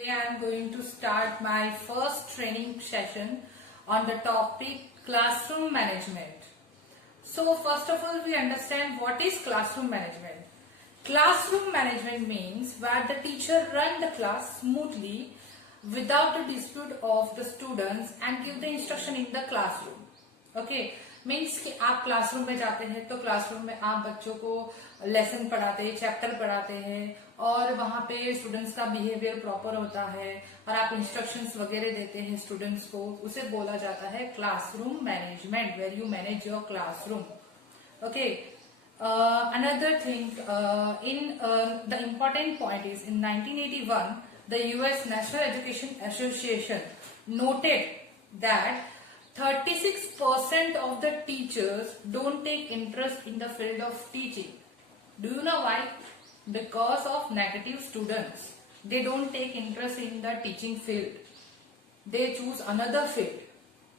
Today I am going to start my first training session on the topic classroom management. So first of all, we understand what is classroom management. Classroom management means where the teacher run the class smoothly without a dispute of the students and give the instruction in the classroom. Okay, means कि आप क्लासरूम में जाते हैं तो क्लासरूम में आप बच्चों को लेसन पढ़ाते हैं, चैप्टर पढ़ाते हैं और वहां पे स्टूडेंट्स का बिहेवियर प्रॉपर होता है और आप इंस्ट्रक्शंस वगैरह देते हैं स्टूडेंट्स को, उसे बोला जाता है classroom management, where you manage your classroom. Okay, another thing the important point is in 1981 the US National Education Association noted that 36% of the teachers don't take interest in the field of teaching. Do you know why? Because of negative students. They don't take interest in the teaching field. They choose another field.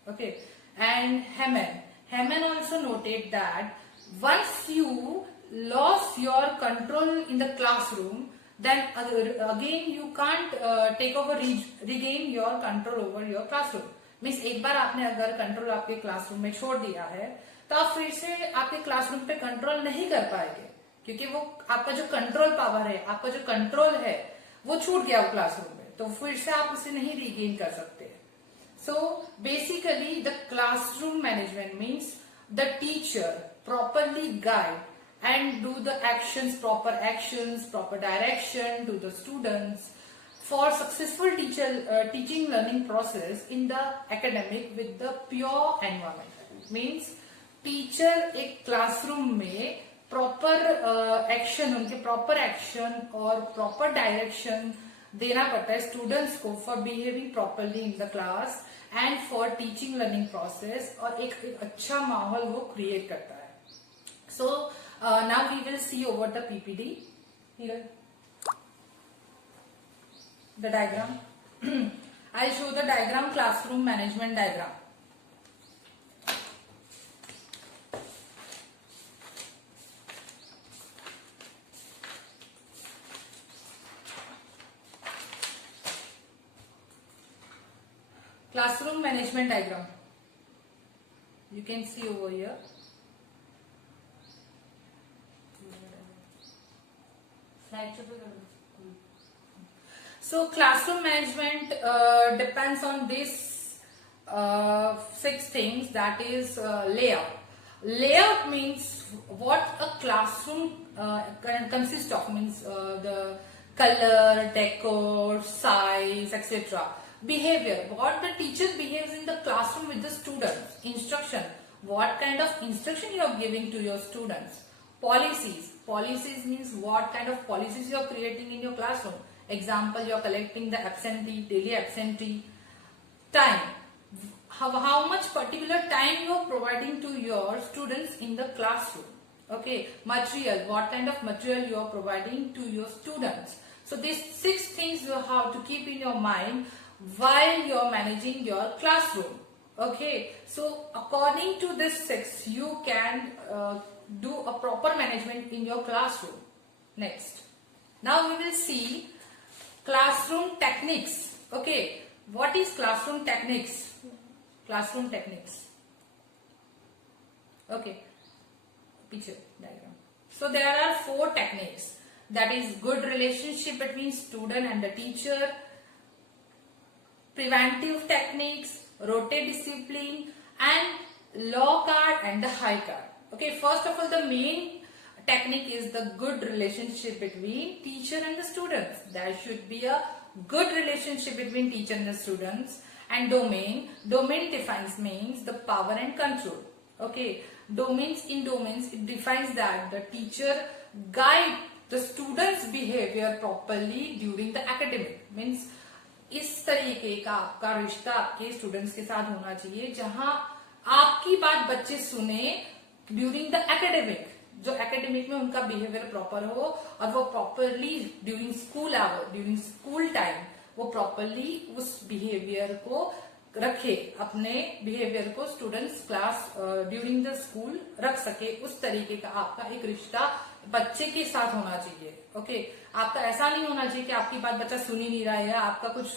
Okay. And Hammond also noted that once you lost your control in the classroom, then again you can't regain your control over your classroom. Means एक बार आपने अगर कंट्रोल आपके क्लासरूम में छोड़ दिया है तो आप फिर से आपके क्लासरूम पे कंट्रोल नहीं कर पाएंगे, क्योंकि वो आपका जो कंट्रोल पावर है, आपका जो कंट्रोल है वो छूट गया वो क्लासरूम में, तो फिर से आप उसे नहीं रीगेन कर सकते. So basically the classroom management means the teacher properly guide and do the actions, proper direction to the students for successful teaching learning process in the academic with the pure environment. Means teacher एक classroom में proper action, उनके proper action और proper direction देना पड़ता है students को for behaving properly in the class and for teaching learning process, और एक अच्छा माहौल वो create करता है. So now we will see over the PPT here. The diagram. I'll show the diagram, classroom management diagram. Classroom management diagram. You can see over here. So classroom management depends on these 6 things, that is layout. Layout means what a classroom consists of, means the color, decor, size, etc. Behavior, what the teacher behaves in the classroom with the students. Instruction, what kind of instruction you are giving to your students. Policies means what kind of policies you are creating in your classroom. Example, you are collecting the absentee, daily absentee. Time, how much particular time you are providing to your students in the classroom. Okay, material, what kind of material you are providing to your students. So these 6 things you have to keep in your mind while you are managing your classroom. Okay, so according to this 6, you can do a proper management in your classroom. Next, now we will see classroom techniques. Okay, what is classroom techniques? Classroom techniques. Okay, picture diagram. So there are 4 techniques. That is good relationship between student and the teacher, preventive techniques, rotate discipline, and low card and the high card. Okay, first of all, the main technique is the good relationship between teacher and the students. There should be a good relationship between teacher and the students. And domain defines means the power and control. Okay, domains, it defines that the teacher guide the students behavior properly during the academic. Means इस तरीके का आपका रिश्ता आपके स्टूडेंट्स के साथ होना चाहिए जहां आपकी बात बच्चे सुने ड्यूरिंग द एकेडमिक, जो एकेडमिक में उनका बिहेवियर प्रॉपर हो और वो properly during school hour, during school time वो प्रॉपरली उस बिहेवियर को रखे, अपने बिहेवियर को students class during the school रख सके. उस तरीके का आपका एक रिश्ता बच्चे के साथ होना चाहिए। ओके, आपका ऐसा नहीं होना चाहिए कि आपकी बात बच्चा सुन ही नहीं रहा है या आपका कुछ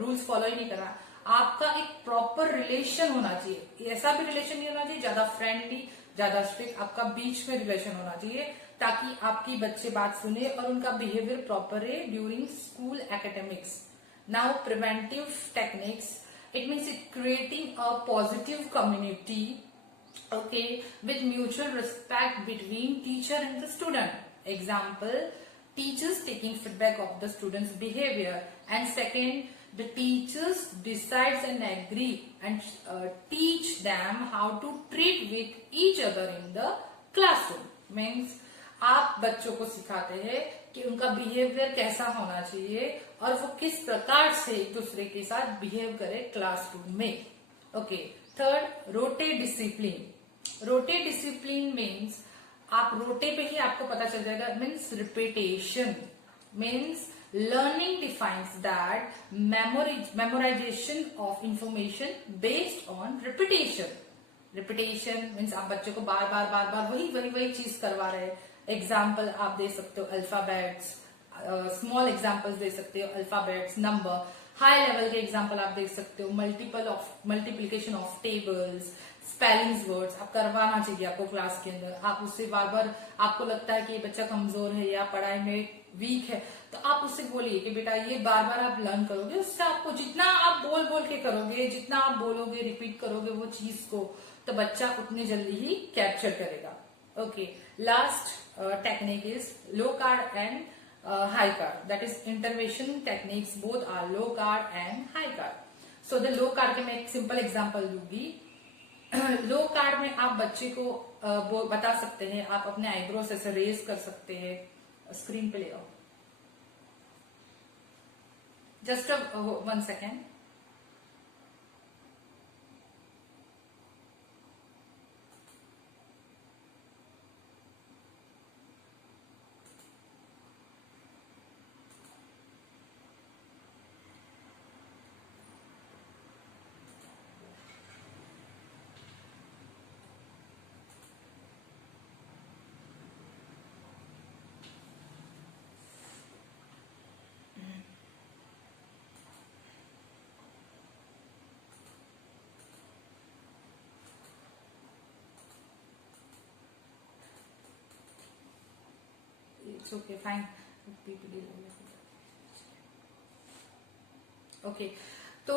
रूल्स फॉलो ही नहीं कर रहा। आपका एक प्रॉपर रिलेशन होना चाहिए। ऐसा भी रिलेशन नहीं होना चाहिए ज्यादा फ्रेंडली, ज्यादा स्ट्रिक्ट, आपका बीच में रिलेशन होना चाहिए ताकि आपकी बच्चे बात सुने और उनका बिहेवियर प्रॉपर है during school academics. Now preventive techniques, it means it creating a positive community, okay, with mutual respect between teacher and the student. Example, teachers taking feedback of the students behavior, and second, the teachers decides and agree and teach them how to treat with each other in the classroom. Means आप बच्चों को सिखाते हैं कि उनका बिहेवियर कैसा होना चाहिए और वो किस प्रकार से एक दूसरे के साथ बिहेव करे क्लासरूम में। Okay, third, rote discipline. Rote discipline means आप रोटे पे ही आपको पता चल जाएगा, means repetition, means learning defines that memorisation of information based on repetition. Repetition means आप बच्चों को बार बार बार बार वही चीज करवा रहे हैं। एग्जाम्पल आप दे सकते हो अल्फाबेट्स, स्मॉल एग्जाम्पल्स दे सकते हो अल्फाबेट्स, नंबर। हाई लेवल के एग्जाम्पल आप देख सकते हो multiplication of tables, spellings, words आप करवाना चाहिए आपको क्लास के अंदर। आप उससे बार बार, आपको लगता है कि ये बच्चा कमजोर है या पढ़ाई में वीक है, तो आप उससे बोलिए कि बेटा ये बार बार आप लर्न करोगे, उससे आपको जितना आप बोल के करोगे, जितना आप बोलोगे, रिपीट करोगे वो चीज को, तो बच्चा उतनी जल्दी ही कैप्चर करेगा। Okay, last technique is low card and high card, that is intervention techniques, both are low card and high card. So the low card के मैं एक simple example दूंगी। लो कार्ड में आप बच्चे को बता सकते हैं, आप अपने आईब्रोस ऐसे रेज कर सकते हैं, स्क्रीन पे ले आओ, जस्ट 1 second. It's okay, fine. Okay, तो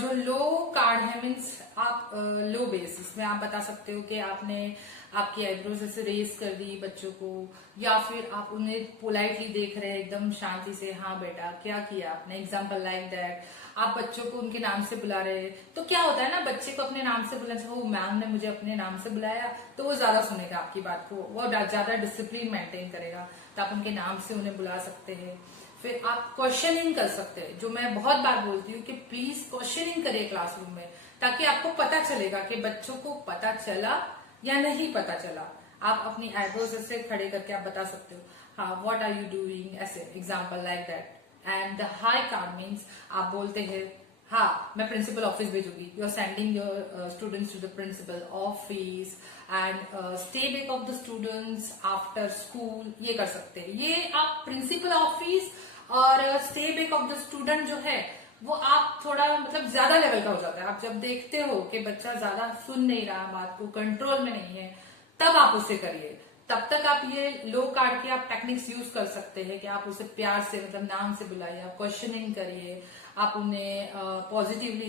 जो लो कार्ड है मीन्स आप लो बेसिस में आप बता सकते हो कि आपने आपकी आईब्रोज ऐसे रेज कर दी बच्चों को, या फिर आप उन्हें पोलाइटली देख रहे हैं एकदम शांति से, हाँ बेटा क्या किया आपने, एग्जाम्पल लाइक दैट। आप बच्चों को उनके नाम से बुला रहे हैं, तो क्या होता है ना, बच्चे को अपने नाम से बुलाने से, वो मैम ने मुझे अपने नाम से बुलाया, तो वो ज्यादा सुनेगा आपकी बात को, वो ज्यादा डिसिप्लिन मेंटेन करेगा। तो आप उनके नाम से उन्हें बुला सकते हैं। फिर आप क्वेश्चनिंग कर सकते हैं, जो मैं बहुत बार बोलती हूँ कि प्लीज क्वेश्चनिंग करिए क्लासरूम में, ताकि आपको पता चलेगा कि बच्चों को पता चला या नहीं पता चला। आप अपनी आईब्रोज ऐसे खड़े करके आप बता सकते हो, हाँ व्हाट आर यू डूइंग, ऐसे example like that. And the high card means आप बोलते हैं, हाँ मैं प्रिंसिपल ऑफिस भेजूंगी, you are sending your students to the principal office and stay back of the students after school, ये कर सकते हैं। ये आप प्रिंसिपल ऑफिस और stay back of the student जो है वो आप थोड़ा मतलब ज्यादा लेवल का हो जाता है। आप जब देखते हो कि बच्चा ज्यादा सुन नहीं रहा, बात को कंट्रोल में नहीं है, तब आप उसे करिए। तब तक आप ये लो कार्ड की आप टेक्निक्स यूज कर सकते हैं कि आप उसे प्यार से मतलब नाम से बुलाइए, आप क्वेश्चनिंग करिए, आप उन्हें पॉजिटिवली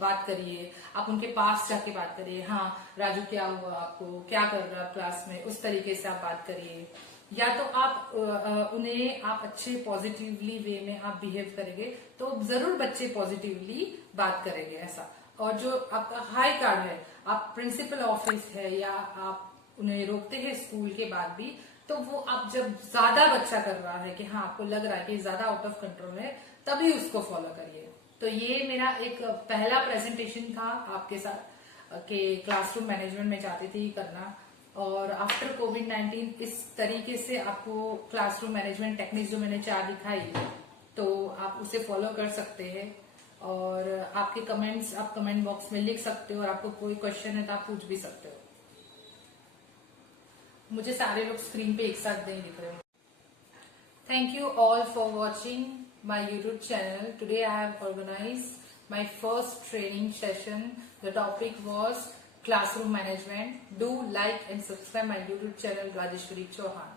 बात करिए, आप उनके पास जाके बात करिए, हाँ राजू क्या हुआ, आपको क्या कर रहा क्लास में, उस तरीके से आप बात करिए। या तो आप उन्हें आप अच्छे पॉजिटिवली वे में आप बिहेव करेंगे तो जरूर बच्चे पॉजिटिवली बात करेंगे ऐसा। और जो आपका हाई कार्ड है, आप प्रिंसिपल ऑफिस है या आप उन्हें रोकते हैं स्कूल के बाद भी, तो वो आप जब ज्यादा बच्चा कर रहा है कि हाँ आपको लग रहा है कि ज्यादा आउट ऑफ कंट्रोल है, तभी उसको फॉलो करिए। तो ये मेरा एक पहला प्रेजेंटेशन था आपके साथ कि क्लासरूम मैनेजमेंट में चाहती थी करना, और आफ्टर कोविड-19 इस तरीके से आपको क्लासरूम मैनेजमेंट टेक्निक्स जो मैंने 4 दिखाई, तो आप उसे फॉलो कर सकते हैं। और आपके कमेंट्स आप कमेंट बॉक्स में लिख सकते हो, और आपको कोई क्वेश्चन है तो आप पूछ भी सकते हो। मुझे सारे लोग स्क्रीन पे एक साथ नहीं दिख रहे। Thank you all for watching my YouTube channel. Today I have organized my first training session. The topic was classroom management. Do like and subscribe my YouTube channel Rajeshwari Chauhan.